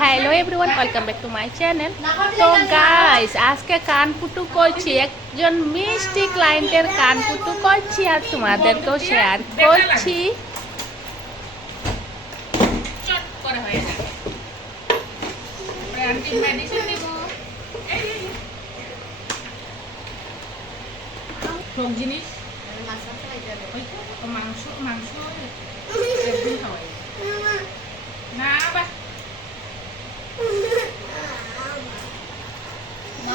Hello everyone welcome back to my channel তো guys আজকে কানপুটু করছি। একজন মিষ্টি ক্লায়েন্টের কানপুটু করছি আর তোমাদেরকেও শেয়ার করছি। মাংস মাংস না বা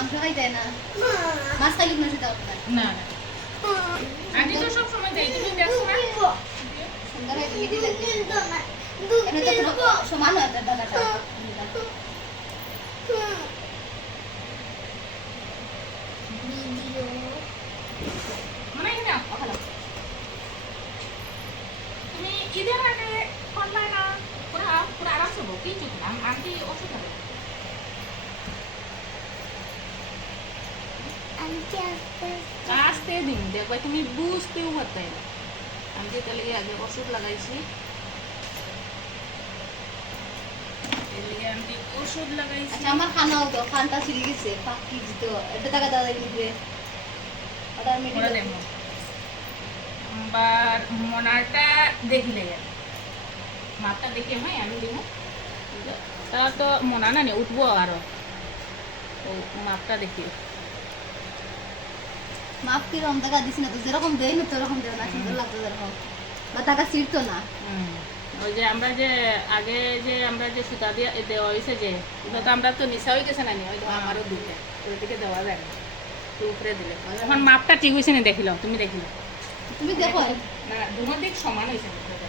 মাংস খাইতে না মাছ খাইলে সেটা না আন্টি তো সব সময় দেয় তুমি দেখো না? সুন্দর হয়ে তো সমান না ভালো। তুমি ঈদের আগে করলে না? পুরা পুরা আরাম সব কি চুপ না? আন্টি ওষুধ আস্তে দিন দেখবে তুমি বুঝতেও পারতে না আমি যে তাহলে আগে ওষুধ লাগাইছি লিগে ওষুধ লাগাইছি আচ্ছা আমার খানাও তো খানটা ছিঁড়ে গেছে পাকি দিত এটা টাকা দাদা নিবে ওটার মিটি ওরা মনারটা দেখিলে মাপটা দেখে হয় আমি দিব তা তো মনা না উঠবো আরও ও মাপটা দেখি মাপ কি রকম? টাকা দিছি না তো যেরকম দেয় না সেরকম দেয় না সুন্দর লাগতো যেরকম। বা টাকা ছিঁড়তো না। ওই যে আমরা যে আগে যে আমরা যে সুতা দিয়ে দেওয়া হয়েছে যে ওটা তো আমরা তো নিশা হয়ে গেছে না ওই আমারও দুইটা। ওই দিকে দেওয়া যায় না। তো উপরে দিলে এখন মাপটা ঠিক হয়েছে না দেখিল তুমি দেখিল তুমি দেখো। না দুনো দিক সমান হয়েছে না, দেখো।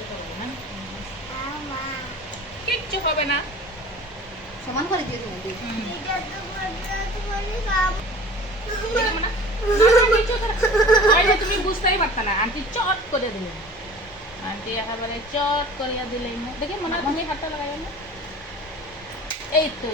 এরকম হবে না? কিচ্ছু হবে না সমান করে দিয়েছে তুমি বুঝতেই পারত না আন্টি চট করে দিলেন আন্টি একেবারে চট করিয়া দিলেন দেখি মনে হয় তুমি হাতটা লাগাই না এই তো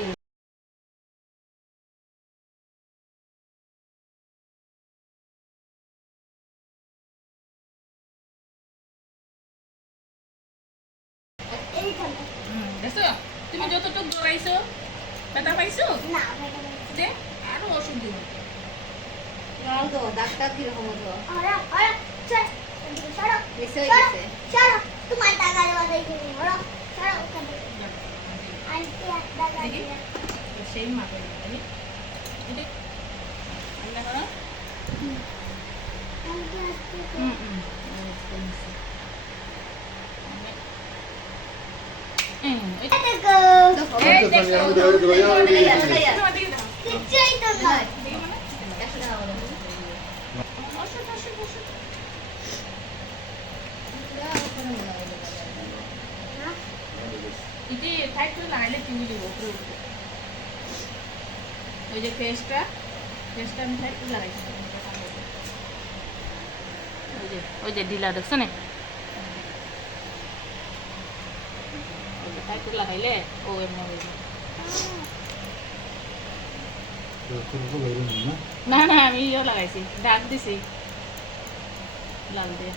তুমি যতটুকু দৌড়াইছো ব্যথা পাইছো দে। ওষুধ দিব নাও তো ডাক্তার কীরকম হতো বেশি হয়ে গেছে দেখি সেই মাপে দেখি এদিকে। আন্না করো। হুম, হুম। বুঝতে পেরেছি। হুম, এই- দেখো এই দেখো। টাকা ইয়া, তোমার দিকে দাও। নয়, দিকে মানে? একশো টাকা করে। ওষুধ, ওষুধ, ওষুধ। করে লাগাইলে টিভি দিব উপরে উঠবে ওই যে ফেসটা ফেসটা আমি করে লাগাইছি ওই যে ওই যে ঢিলা দেখছ না? লাগাইলে ও এমনি হয়ে যাবে। না না আমি ইয়ে লাগাইছি দাগ দিছি। লাল দিয়ে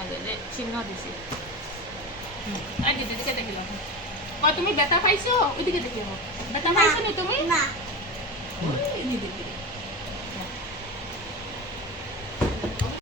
আগে চিহ্ন দিছি। যে কয় তুমি ব্যথা পাইছো? ওইদিকে দেখি ব্যথা পাইছো না তুমি? ওই দিদিকে